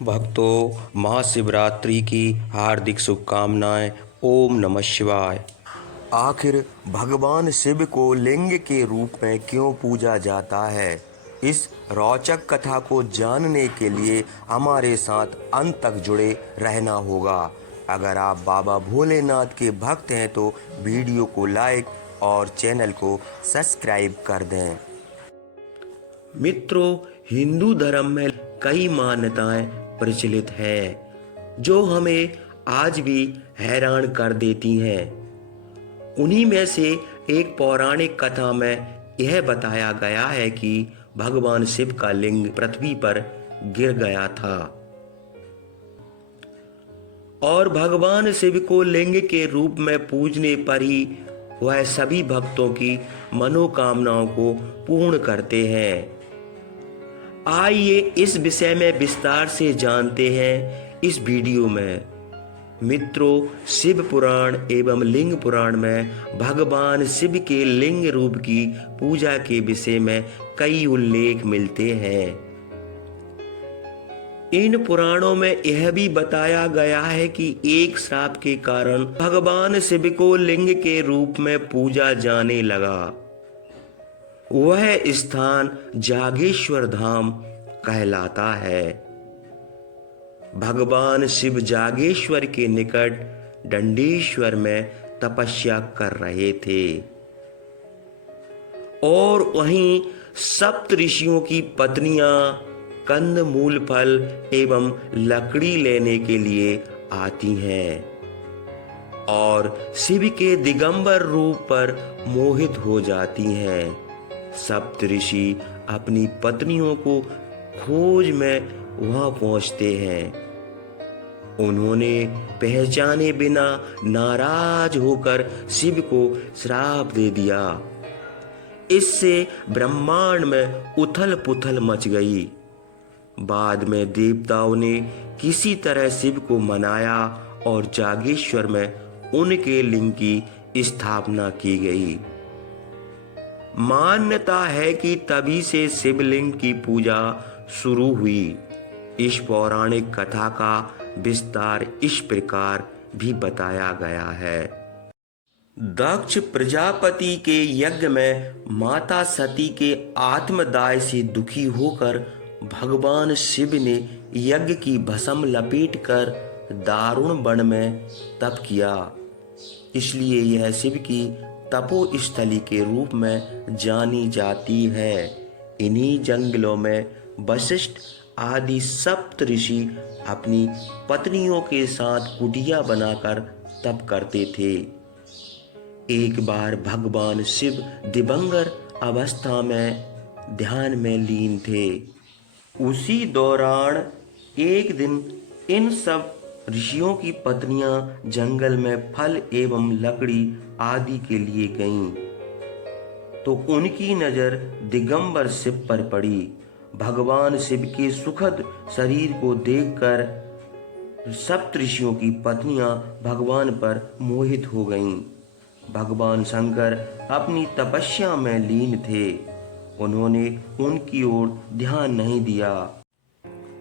भक्तों, महाशिवरात्रि की हार्दिक शुभकामनाएं। ओम नमः शिवाय। आखिर भगवान शिव को लिंग के रूप में क्यों पूजा जाता है? इस रोचक कथा को जानने के लिए हमारे साथ अंत तक जुड़े रहना होगा। अगर आप बाबा भोलेनाथ के भक्त हैं तो वीडियो को लाइक और चैनल को सब्सक्राइब कर दें। मित्रों, हिंदू धर्म में कई मान्यताएं प्रचलित हैं जो हमें आज भी हैरान कर देती हैं। उन्हीं में से एक पौराणिक कथा में यह बताया गया है कि भगवान शिव का लिंग पृथ्वी पर गिर गया था और भगवान शिव को लिंग के रूप में पूजने पर ही वह सभी भक्तों की मनोकामनाओं को पूर्ण करते हैं। आइए इस विषय में विस्तार से जानते हैं इस वीडियो में। मित्रों, शिव पुराण एवं लिंग पुराण में भगवान शिव के लिंग रूप की पूजा के विषय में कई उल्लेख मिलते हैं। इन पुराणों में यह भी बताया गया है कि एक श्राप के कारण भगवान शिव को लिंग के रूप में पूजा जाने लगा। वह स्थान जागेश्वर धाम कहलाता है। भगवान शिव जागेश्वर के निकट दंडेश्वर में तपस्या कर रहे थे और वहीं सप्त ऋषियों की पत्नियां कंद मूल फल एवं लकड़ी लेने के लिए आती हैं और शिव के दिगंबर रूप पर मोहित हो जाती हैं। सप्त ऋषि अपनी पत्नियों को खोज में वहां पहुंचते हैं। उन्होंने पहचाने बिना नाराज होकर शिव को श्राप दे दिया। इससे ब्रह्मांड में उथल पुथल मच गई। बाद में देवताओं ने किसी तरह शिव को मनाया और जागेश्वर में उनके लिंग की स्थापना की गई। मान्यता है कि तभी से शिवलिंग की पूजा शुरू हुई। इस पौराणिक कथा का विस्तार इस प्रकार भी बताया गया है। दक्ष प्रजापति के यज्ञ में माता सती के आत्मदाय से दुखी होकर भगवान शिव ने यज्ञ की भस्म लपेटकर दारुण वन में तप किया। इसलिए यह शिव की तपोस्थली के रूप में जानी जाती है। इन्हीं जंगलों में वशिष्ठ आदि सप्त ऋषि अपनी पत्नियों के साथ कुटिया बनाकर तप करते थे। एक बार भगवान शिव दिवंगर अवस्था में ध्यान में लीन थे। उसी दौरान एक दिन इन सब ऋषियों की पत्नियां जंगल में फल एवं लकड़ी आदि के लिए गईं, तो उनकी नजर दिगंबर शिव पर पड़ी। भगवान शिव के सुखद शरीर को देखकर सप्त ऋषियों की पत्नियां भगवान पर मोहित हो गईं। भगवान शंकर अपनी तपस्या में लीन थे। उन्होंने उनकी ओर ध्यान नहीं दिया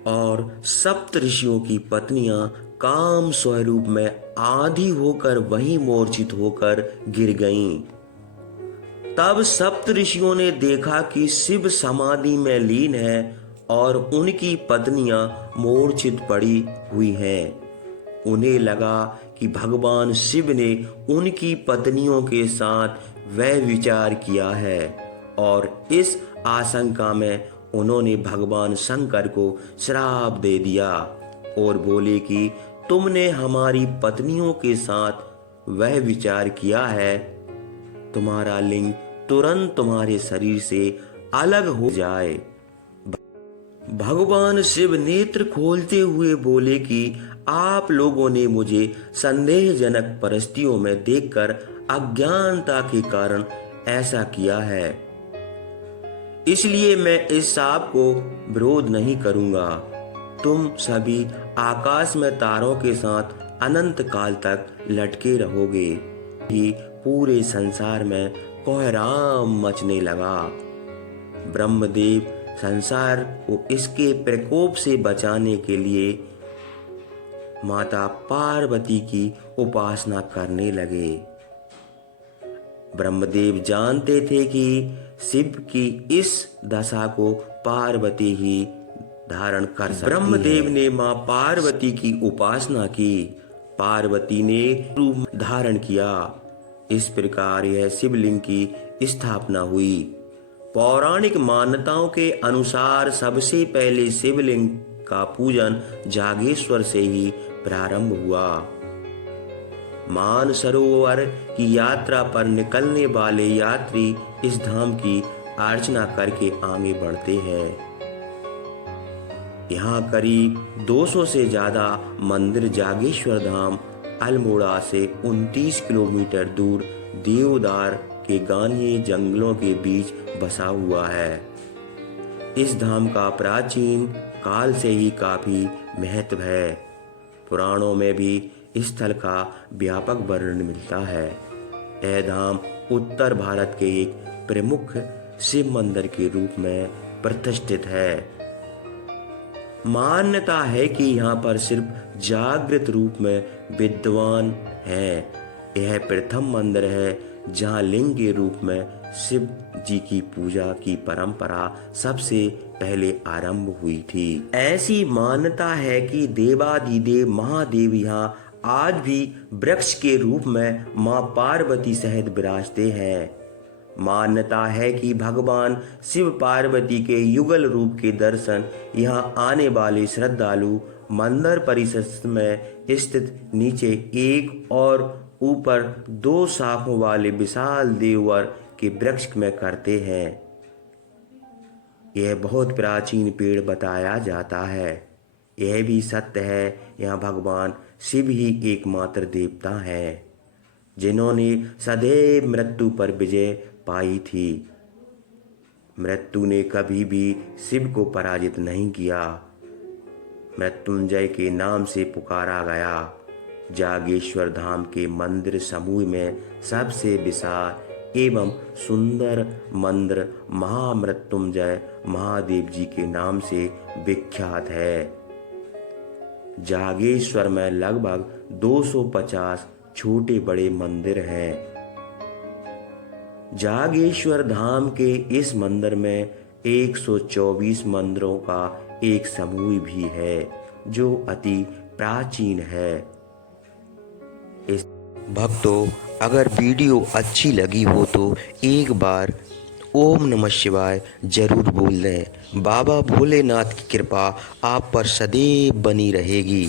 और सप्त ऋषियों की पत्नियां काम स्वरूप में आधी होकर वहीं मूर्छित होकर गिर गईं। तब सप्त ऋषियों ने देखा कि शिव समाधि में लीन है और उनकी पत्नियां मूर्छित पड़ी हुई हैं। उन्हें लगा कि भगवान शिव ने उनकी पत्नियों के साथ वह विचार किया है और इस आशंका में उन्होंने भगवान शंकर को श्राप दे दिया और बोले कि तुमने हमारी पत्नियों के साथ वह विचार किया है, तुम्हारा लिंग तुरंत तुम्हारे शरीर से अलग हो जाए। भगवान शिव नेत्र खोलते हुए बोले कि आप लोगों ने मुझे संदेहजनक परिस्थितियों में देखकर अज्ञानता के कारण ऐसा किया है, इसलिए मैं इस शाप को विरोध नहीं करूंगा। तुम सभी आकाश में तारों के साथ अनंत काल तक लटके रहोगे। ही पूरे संसार में कोहराम मचने लगा। ब्रह्मदेव संसार को इसके प्रकोप से बचाने के लिए माता पार्वती की उपासना करने लगे। ब्रह्मदेव जानते थे कि शिव की इस दशा को पार्वती ही धारण कर सकती है। ब्रह्मदेव ने मां पार्वती की उपासना की। पार्वती ने रूप धारण किया। इस प्रकार यह शिवलिंग की स्थापना हुई। पौराणिक मान्यताओं के अनुसार सबसे पहले शिवलिंग का पूजन जागेश्वर से ही प्रारंभ हुआ। मानसरोवर की यात्रा पर निकलने वाले यात्री इस धाम की अर्चना करके आगे बढ़ते हैं। यहाँ करीब 200 से ज्यादा मंदिर जागेश्वर धाम अल्मोड़ा से 29 किलोमीटर दूर देवदार के घने जंगलों के बीच बसा हुआ है। इस धाम का प्राचीन काल से ही काफी महत्व है। पुराणों में भी इस स्थल का व्यापक वर्णन मिलता है। यह धाम उत्तर भारत के एक प्रमुख शिव मंदिर के रूप में प्रतिष्ठित है। मान्यता है कि यहाँ पर सिर्फ जागृत रूप में विद्वान हैं। यह प्रथम मंदिर है जहाँ लिंग के रूप में शिव जी की पूजा की परंपरा सबसे पहले आरंभ हुई थी। ऐसी मान्यता है कि देवादिदेव महादेव यहाँ आज भी वृक्ष के रूप में मां पार्वती सहित विराजते हैं। मान्यता है कि भगवान शिव पार्वती के युगल रूप के दर्शन यहाँ आने वाले श्रद्धालु मंदिर परिसर में स्थित नीचे एक और ऊपर 2 शाखों वाले विशाल देववर के वृक्ष में करते हैं। यह बहुत प्राचीन पेड़ बताया जाता है। यह भी सत्य है, यहाँ भगवान शिव ही एकमात्र देवता हैं जिन्होंने सदैव मृत्यु पर विजय पाई थी। मृत्यु ने कभी भी शिव को पराजित नहीं किया। मृत्युंजय के नाम से पुकारा गया। जागेश्वर धाम के मंदिर समूह में सबसे विशाल एवं सुंदर मंदिर महामृत्युंजय महादेव जी के नाम से विख्यात है। जागेश्वर में लगभग 250 छोटे बड़े मंदिर हैं। जागेश्वर धाम के इस मंदिर में 124 मंदिरों का एक समूह भी है जो अति प्राचीन है। इस भक्तों, अगर वीडियो अच्छी लगी हो तो एक बार ओम नमः शिवाय जरूर बोल दें। बाबा भोलेनाथ की कृपा आप पर सदैव बनी रहेगी।